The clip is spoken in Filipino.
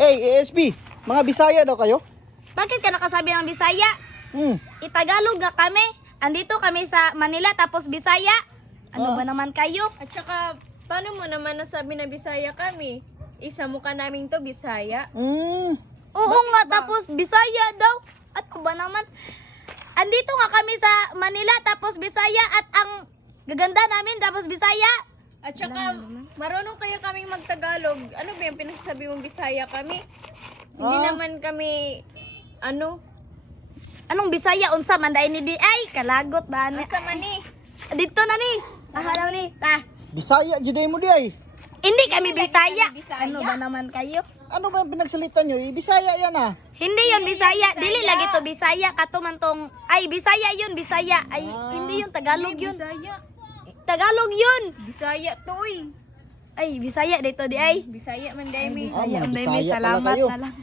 Hey, ASB, mga Bisaya daw kayo? Bakit ka nakasabi ng Bisaya? Itagalog nga kami. Andito kami sa Manila tapos Bisaya. Ano ba naman kayo? At saka, paano mo naman nasabi na Bisaya kami? Isa mukha namin to Bisaya. Oo nga, tapos Bisaya daw. At ano ba naman? Andito nga kami sa Manila tapos Bisaya at ang gaganda namin tapos Bisaya. At saka, marunong kaya kaming magtagalog. Ano ba yung pinagsasabi mong Bisaya kami? Hindi naman kami, Anong Bisaya? Unsa man dahil ni di ay kalagot ba? asa man ni? Dito na ni. Ahalaw ni. Ta. Bisaya, juday mo di ay. Hindi kami Hindi Bisaya. kami Bisaya. Ano ba naman kayo? Ano ba yung pinagsalita nyo? Bisaya yan ah. Hindi yun Bisaya. Dili lagi to Bisaya. Katuman tong, ay Bisaya yun, Bisaya. Ay, hindi yun, Tagalog yun. Bisaya. Tagalog yun. Bisaya to Ay, Bisaya dito di ay. Bisaya man dahil may. Bisaya, mga unday Bisaya may pala salamat kayo. na lang.